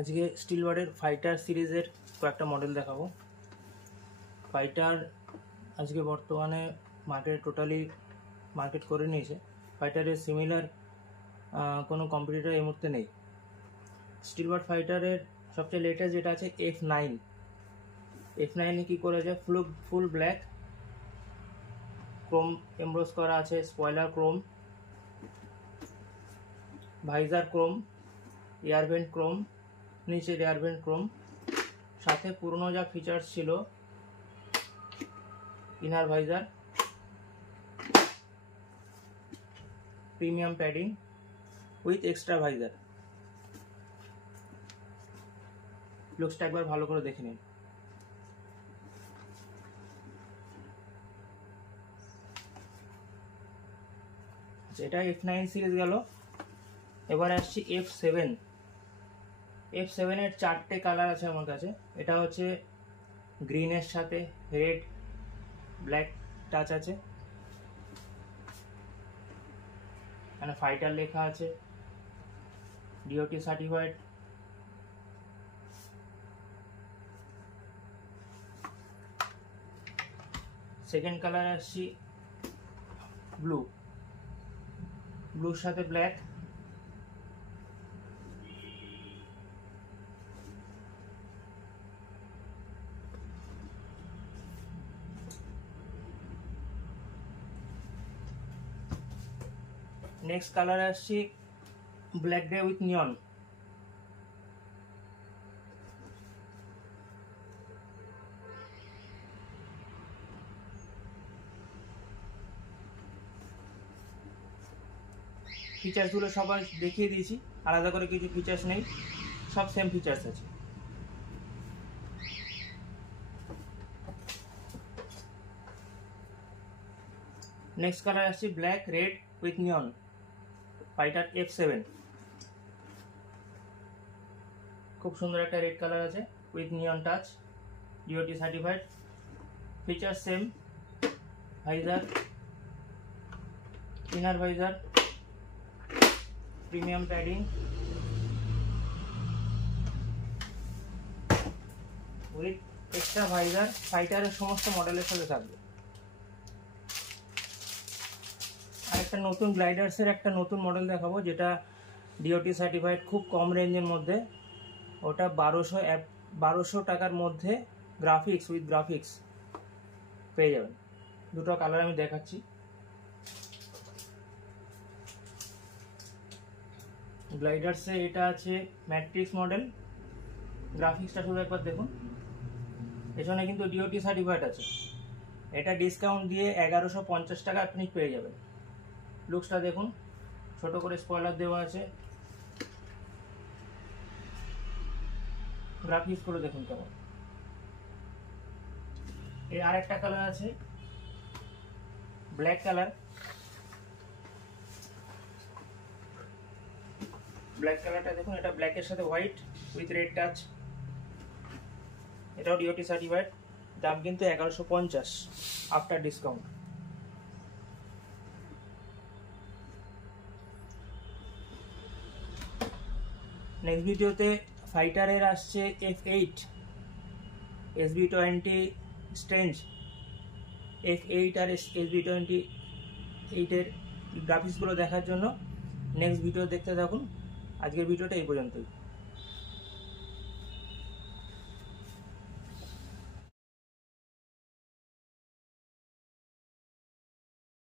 আজকে স্টিলবার্ডের ফাইটার সিরিজের কয়েকটা মডেল দেখাবো। ফাইটার আজকে বর্তমানে টোটালি মার্কেট করে নিয়েছে। ফাইটারের সিমিলার কোনো কম্পিটিটর এই মুহূর্তে নেই। স্টিলবার্ড ফাইটারের সবচেয়ে লেটেস্ট যেটা আছে F9 কী করেছে, ফুল ব্ল্যাক ক্রোম এমব্রোস করা আছে, spoiler chrome, visor chrome, air vent chrome, নিচে এয়ারভেন্ট ক্রোম, সাথে পুরনো যা ফিচার্স ছিল inner visor, premium padding with extra visor. লুকসটা একবার ভালো করে দেখে নিন। এটা F9 সিরিজ গেল। এবার আসছি F7 এর 4টে কালার আছে আমার কাছে। এটা হচ্ছে গ্রিনের সাথে রেড ব্ল্যাক টাচ আছে, এখানে ফাইটার লেখা আছে, DOT সার্টিফাইড। সেকেন্ড কালার আসছি ব্লুর সাথে ব্ল্যাক, নেক্সট কালার আসছি ব্ল্যাক গ্রে উইথ নিয়ন। ফিচার্সগুলো সবাই দেখিয়ে দিয়েছি, আলাদা করে কিছু ফিচার্স নেই, সব সেম ফিচার্স আছে। নেক্সট কালার আসছে black red with neon, fighter F7। খুব সুন্দর একটা রেড কালার আছে with neon touch, DOT certified. Features same, visor, inner visor, premium padding with extra visor. ফাইটারের সমস্ত মডেলের সাথে থাকবে। আর একটা নতুন গ্লাইডার্সের একটা নতুন মডেল দেখাবো, যেটা DOT সার্টিফাইড, খুব কম রেঞ্জের মধ্যে। ওটা 1200 টাকার মধ্যে উইথ গ্রাফিক্স পেয়ে যাবেন। দুটো কালার আমি দেখাচ্ছি। গ্লাইডার্সে এটা আছে ম্যাট্রিক্স মডেল, গ্রাফিক্সটা শুধু একবার দেখুন। এখানে কিন্তু DOT সার্টিফাইড আছে। এটা ডিসকাউন্ট দিয়ে 1150 টাকা আপনি পেয়ে যাবেন। লুকসটা দেখুন, ছোট করে স্পয়লার দেওয়া আছে, গ্রাফিক্স করে দেখুন কেমন। এর আরেকটা কালার আছে ব্ল্যাক কালার। ব্ল্যাক কালারটা দেখুন, এটা ব্ল্যাকের সাথে হোয়াইট উইথ রেড টাচ। এটাও DOT সার্টিফাইড। দাম কিন্তু 1150 আফটার ডিসকাউন্ট। নেক্সট ভিডিওতে ফাইটারের আসছে F8 SB20 স্ট্রেঞ্জ। F8 আর SB28 এর গ্রাফিক্সগুলো দেখার জন্য নেক্সট ভিডিও দেখতে থাকুন। আজকের ভিডিওটা এই পর্যন্তই।